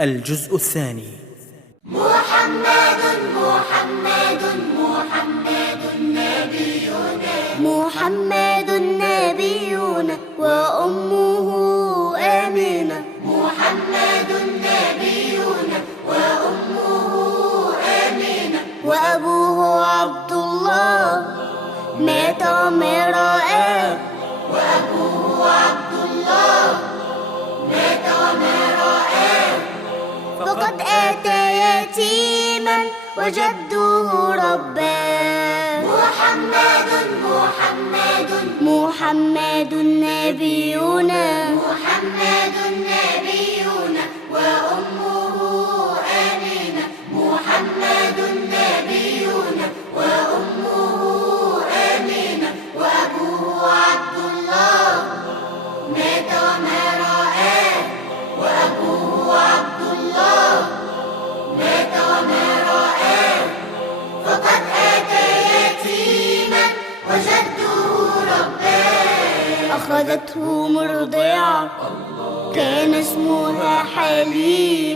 الجزء الثاني. محمد محمد محمد نبينا، محمد نبينا وأمه آمنة، محمد نبينا وأمه آمنة، وأبوه عبد الله مات وما رآه، وأبوه عبد الله مات وما رآه، فقد أتى يتيما وجده رباه. محمد محمد محمد نبينا، محمد نبينا وأمه آمنة، محمد نبينا وأمه آمنة، وأبوه عبد الله مات وما رآه، وأبوه عبد الله مات وما رآه، فقد أتى يتيما وجده رباه. أخذته مرضعة كان اسمها حليمة.